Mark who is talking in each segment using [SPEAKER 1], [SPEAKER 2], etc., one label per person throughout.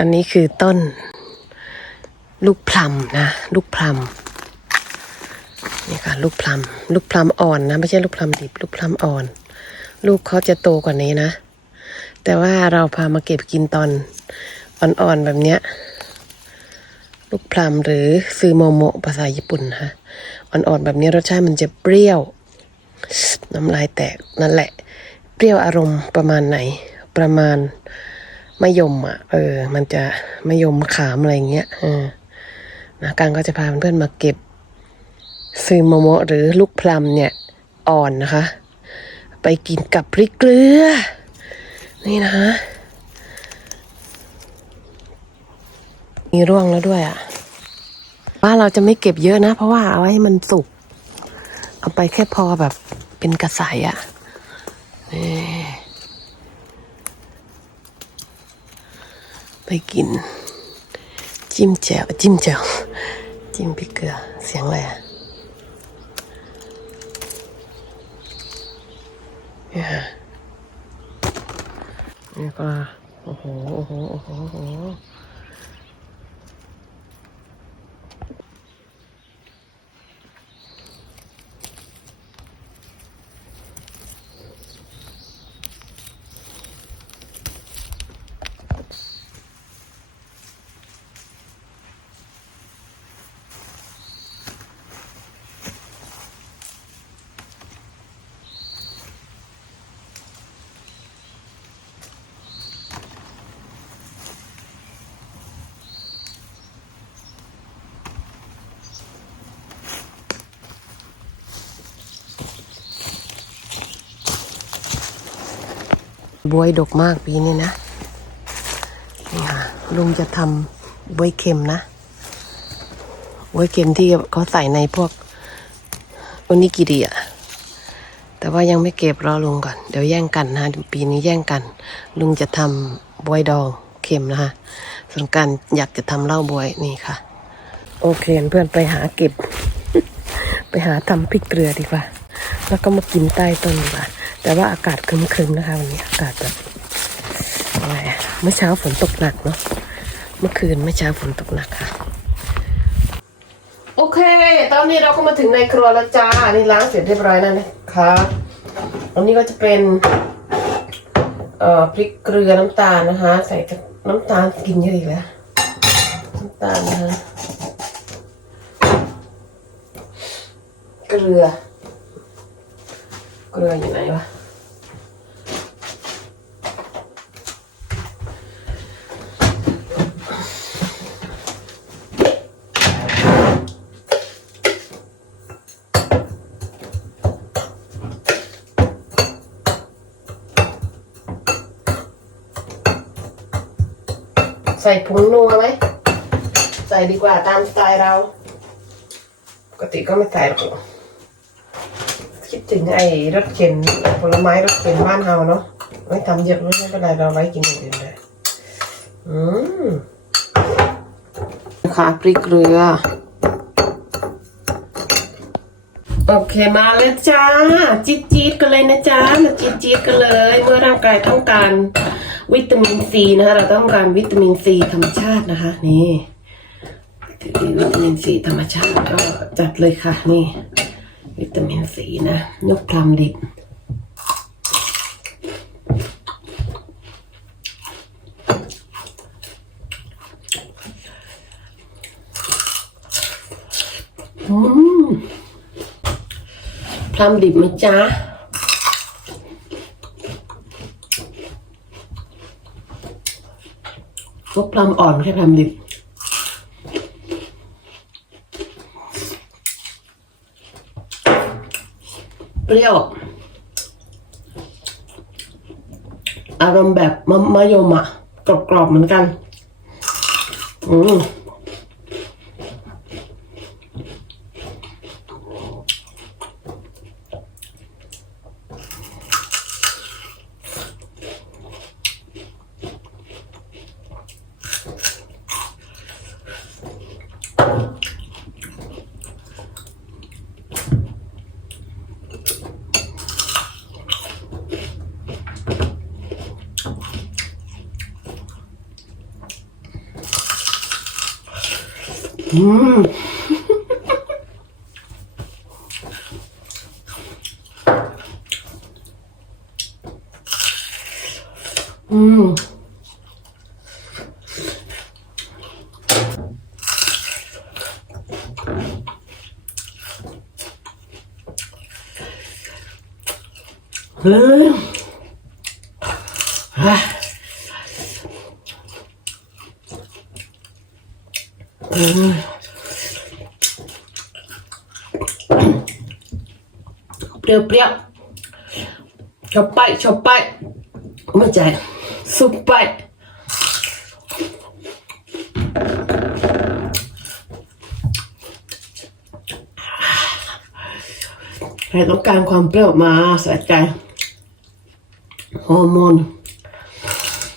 [SPEAKER 1] อันนี้คือต้น ลูกพลัมนะ ลูกพลัมนี่ค่ะลูกพลัมลูกพลัมอ่อนนะ ไม่ใช่ลูกพลัมดิบ ลูกพลัมอ่อน ลูกเขาจะโตกว่านี้นะ แต่ว่าเราพามาเก็บกินตอนอ่อนๆแบบเนี้ย ลูกพลัมหรือซูโมโมะภาษาญี่ปุ่นนะคะอ่อนๆแบบนี้รสชาติมันจะเปรี้ยว น้ำลายแตกนั่นแหละ เปรี้ยวอารมณ์ประมาณไหนประมาณ มะยมอะ เออ มันจะมะยมมะขามอะไรเงี้ยเออนะการก็จะพาเพื่อนๆมาเก็บซูโมโมะหรือลูกพลัมเนี่ย อ่อนนะคะ ไปกินกับพริกเกลือ นี่นะคะมีร่วงแล้วด้วยอะว่าเราจะไม่เก็บเยอะนะ เพราะว่าเอาไว้ให้มันสุก เอาไปแค่พอแบบเป็นกระสายอะนี่ ไปกิน จิ้มแจ่วจิ้มแจ่วจิ้มพริกเกลือเสียงอะไรอะเนี่ยค่ะนี่ก็โอ้โหโอ้โหโอ้โหโอ้โห บวยดกมากปีนี้นะ นี่ค่ะ ลุงจะทำบวยเค็มนะบวยเค็มที่เขาใส่ในพวกโอนิกิริอะแต่ว่ายังไม่เก็บรอลุงก่อน เดี๋ยวแย่งกันนะปีนี้แย่งกัน ลุงจะทำบวยดองเค็มนะคะส่วนการอยากจะทำเหล้าบวยนี่ค่ะ โอเคเพื่อนไปหาเก็บ ไปหาทำพริกเกลือดีกว่า แล้วก็มากินใต้ต้นดีกว่าแต่ว่าอากาศครึมๆนะคะ วันนี้อากาศแบบอะไรเมื่อเช้าฝนตกหนักเนาะเมื่อคืนเมื่อเช้าฝนตกหนักค่ะ โอเค ตอนนี้เราก็มาถึงในครัวแล้วจ้านี่ล้างเสร็จเรียบร้อยแล้วนะคะอันนี้ก็จะเป็นเอ่อพริกเกลือน้ำตาลนะคะ ใส่กับน้ำตาลกินเยอะอีกแล้วน้ำตาลนะคะเกลือ กลืออยู่ไหนวะใส่ผงนัวไหมใส่ดีกว่าตามสไตล์เรา ปกติก็ไม่ใส่หรอก ถึงไอ้รสเข็นผลไม้รสเข็นบ้านเฮาเนาะไม่ทำเยอะไม่เป็นไรเราไว้กินอย่างอื่นได้อืมค่ะพริกเกลือ โอเคมาแล้วจ้า จี๊ดจี๊ดกันเลยนะจ้ามาจี๊ดจี๊ดกันเลย เมื่อร่างกายต้องการวิตามินซีนะคะเราต้องการวิตามินซีธรรมชาตินะคะ นี่วิตามินซีธรรมชาติก็จัดเลยค่ะนี่ วิตามินซีนะยกพลัมดิบ อืมพลัมดิบไหมจ๊ะพวกพลัมอ่อนไม่ใช่พลัมดิบ เปรี้ยว อารมณ์แบบมะมะยมอะกรอบๆเหมือนกัน อืม อืมอืมเฮ้ยเฮ้ยอืมเป รี้ยวเปรี้ยวชอบไปชอบไปไม่ใจสุดไปใครต้องการความเปรี้ยวมาใส่ใจฮอร์โมน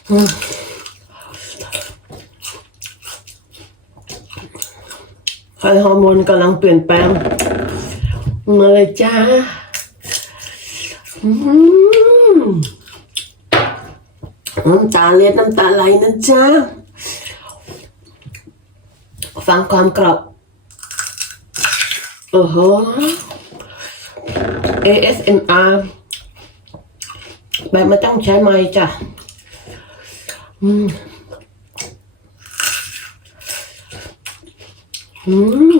[SPEAKER 1] อืมใครฮอร์โมนกำลังเปลี่ยนแปลงมาเลยจ้า น้ำตาเล็ดน้ำตาไหลนะจ้าฟังความกรอบโอ้โห ASMR แบบไม่ต้องใช้ไม้จ้ะ อืม อืม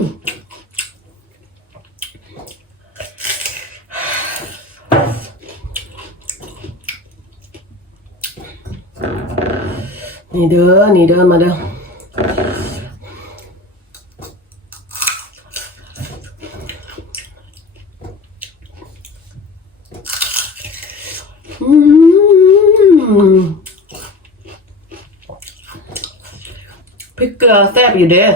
[SPEAKER 1] นี่เด้อ นี่เด้อ มาเด้ออืมพริกเกลือแซ่บอยู่เด้อ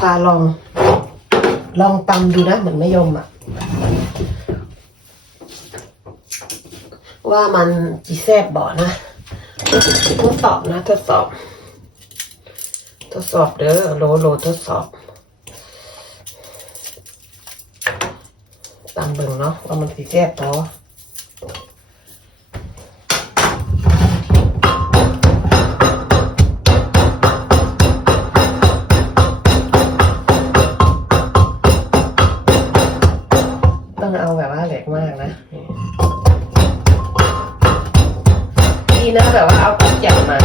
[SPEAKER 1] พาลอง ลองตำดูนะเหมือนมะยมอะว่ามันจีแซบบ่อนะทดสอบนะทดสอบ ทดสอบเด้อโลโลทดสอบตามเบิ่งเนาะว่ามันสีแซบพอต้อากนะ ดีนะแบบว่าเอาทุกอย่างมา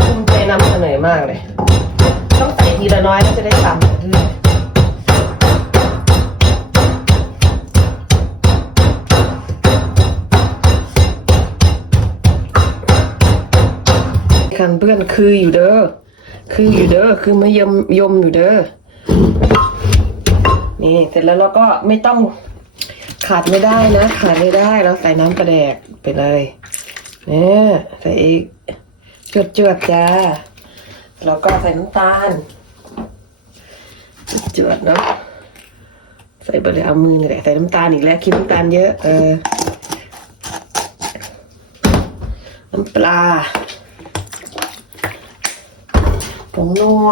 [SPEAKER 1] ภูมิใจนำเสนอมากเลย ต้องใส่ทีละน้อยแล้วจะได้ตำเรื่อยคันเพื่อนคืออยู่เด้อ คืออยู่เด้อ คือไม่ยมยมอยู่เด้อ นี่เสร็จแล้วเราก็ไม่ต้อง ขาดไม่ได้นะ ขาดไม่ได้เราใส่น้ำกระแดกไปเลยเนี่ยใส่อีกจวดจวดจ้าแล้วก็ใส่น้ำตาลจวดๆเนาะใส่ไปเลยเอามือนี่แหละใส่น้ำตาลอีกแล้วคิดน้ำตาลเยอะ เออน้ำปลาผงนัว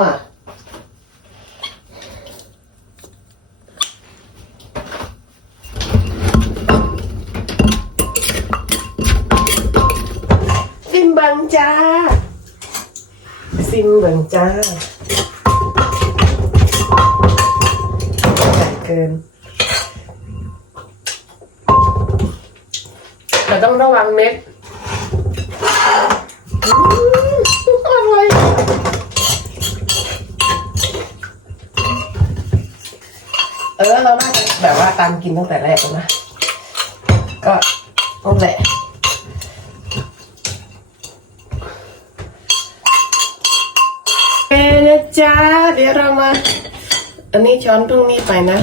[SPEAKER 1] ซิมบังจ้า ซิมบังจ้าใหญ่เกิน แต่ต้องระวังเม็ดอืมอร่อยเออเราน่าจะแบบว่าตามกินตั้งแต่แรกแล้วนะ ก็นั่นแหละ จ๊ะเดี๋ยวเรามา อันนี้ช้อนตรงนี้ไปนะ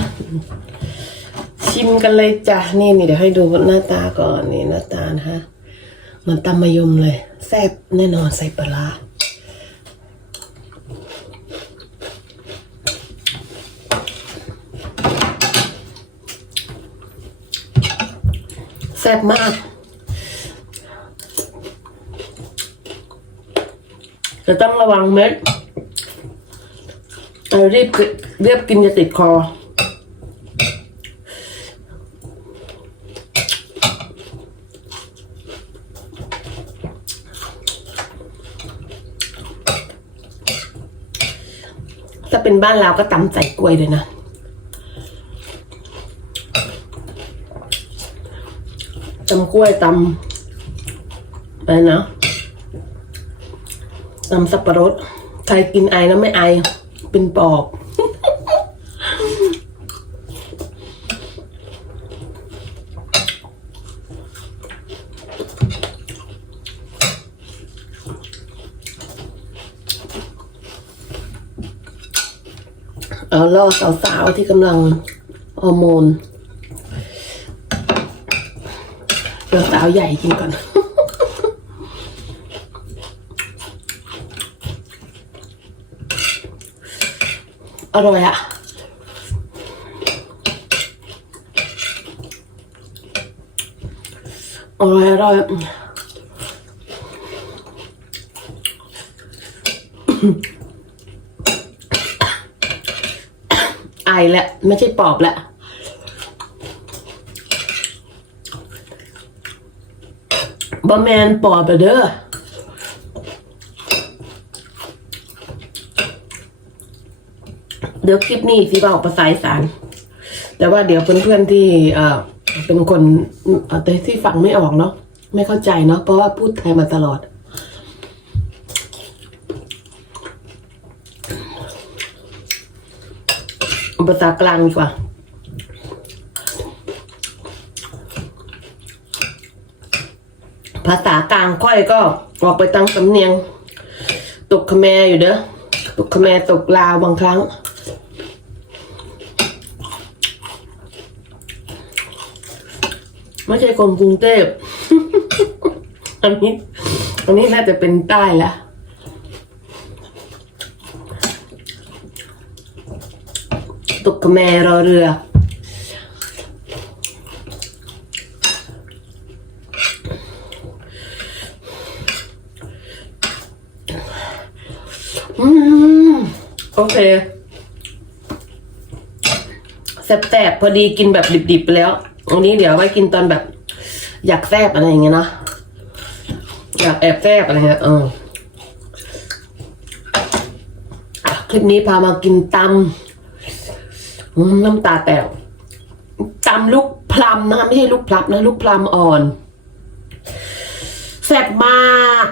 [SPEAKER 1] ชิมกันเลยจ้ะ นี่นี่เดี๋ยวให้ดูหน้าตาก่อนนี่หน้าตานะฮะเหมันตำมะยมเลยแซ่บแน่นอนใส่ปลาร้าแซ่บมาก จะต้องระวังเม็ด เอารีบกิรีบกินจะติดคอ ถ้าเป็นบ้านเราก็ตำใส่กล้วยเลยนะตำกล้วยตำอะไรนะตำสับปะรด ใครกินไอแล้วไม่ไอ เป็นปอบ เอาล่อสาวๆที่กำลังฮอร์โมนเดี๋ยวสาวใหญ่กินก่อน อร่อยอะอร่อยอร่อยไอแล้วไม่ใช่ปอบแล้วบะแมนปอบอะเด้อ เดี๋ยวคลิปนี้สิบอกภาษาอีสาน แต่ว่าเดี๋ยวเพื่อนๆที่เอ่อเป็นคนแต่ที่ฟังไม่ออกเนาะไม่เข้าใจเนาะเพราะว่าพูดไทยมาตลอด ภาษากลางดีกว่าภาษากลางค่อยก็ออกไปตั้งสำเนียง ตกขแมอยู่เด้อตกขแมตกลาวบางครั้ง ไม่ใช่คนกรุงเทพอันนี้อันนี้น่าจะเป็นใต้ละตกกระแมรอเรือ อืมโอเคแซ่บๆพอดีกินแบบดิบๆไปแล้ว อันนี้เดี๋ยวไว้กินตอนแบบ อยากแซบอะไรอย่างเงี้ยเนาะอยากแอบแซบอะไรเงี้ยเออคลิปนี้พามากินตำน้ำตาแตกตำลูกพลัมนะคะไม่ใช่ลูกพลับนะลูกพลัมอ่อนแซ่บมาก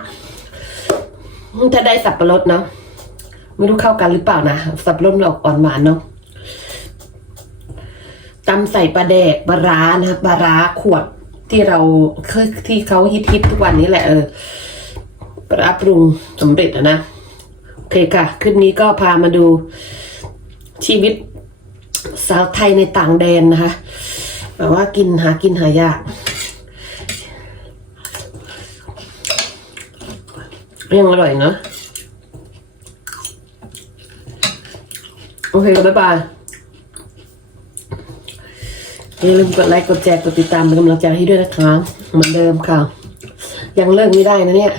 [SPEAKER 1] ถ้าได้สับปะรดนะไม่รู้เข้ากันหรือเปล่านะ สับปะรดมันออกอ่อนหวานเนาะ ตำใส่ปลาแดกปลาร้านะปลาร้าขวดที่เราที่เขาฮิตฮิตๆทุกวันนี้แหละเออปลาปรุงสำเร็จนะโอเคค่ะคลิปนี้ก็พามาดูชีวิตสาวไทยในต่างแดนนะคะแบบว่ากินหากินหายากยังอร่อยเนาะโอเคบ๊ายบาย อย่าลืมกดไลค์กดแชร์กดติดตามเป็นกำลังใจให้ด้วยนะคะเหมือนเดิมค่ะ ยังเลิกไม่ได้นะเนี่ย